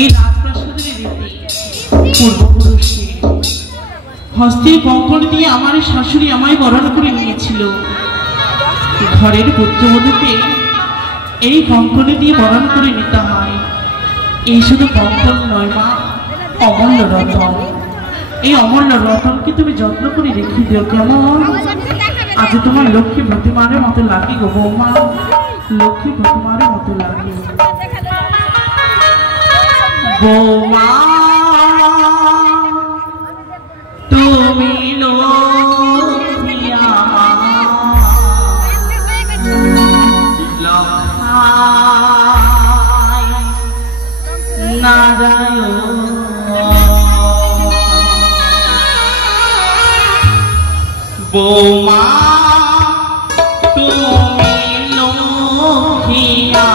এই রাজপ্রাসাদের রীতি পূর্বপুরুষে হস্তের কঙ্কণ দিয়ে আমার শাশুড়ি আমায় বরণ করে নিয়েছিল। ঘরের পুত্রবধূকে এই কঙ্কণে দিয়ে বরণ করে নিতে হয়। এই শুধু কঙ্কণ নয় মা, অমূল্য রতন। এই অমূল্য রতনকে তুমি যত্ন করে রেখে দিও কেমন? আজ তোমার লক্ষ্মী প্রতিমার মতো লাগে গো বৌমা, লক্ষ্মী প্রতিমার মতো লাগে বৌমা। তুমি লক্ষ্মিয়া নারায়ণ বৌমা, তুমি লক্ষ্মিয়া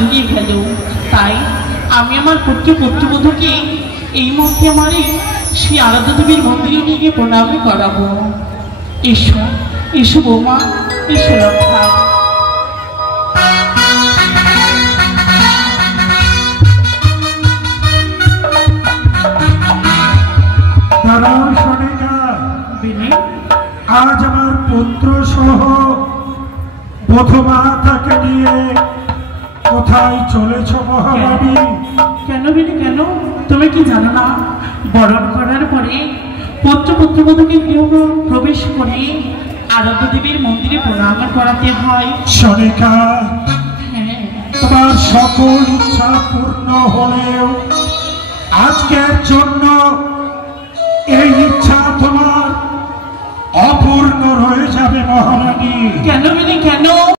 জড়িয়ে গেল। তাই আমি আমার পুত্রবধূকে এই মুহূর্তে আমার শ্রী আরাধ্যা দেবীর মন্দিরে নিয়ে গিয়ে প্রণাম করাবো। এসো এসো বৌমা, এসো লক্ষা। আজ আমার পুত্র সহ বধূমাতাকে নিয়ে কোথায় চলেছ মহারানী? কেন বিনি কেন? তুমি কি জানো না, বরণ করার পরে পুত্রবধূকে গৃহ প্রবেশ করে আরাধ্যা দেবীর মন্দিরে প্রণাম করাতে হয়। সনিকা, তোমার সকল ইচ্ছা পূর্ণ হলেও আজকের জন্য এই ইচ্ছা তোমার অপূর্ণ রয়ে যাবে মহারানী। কেন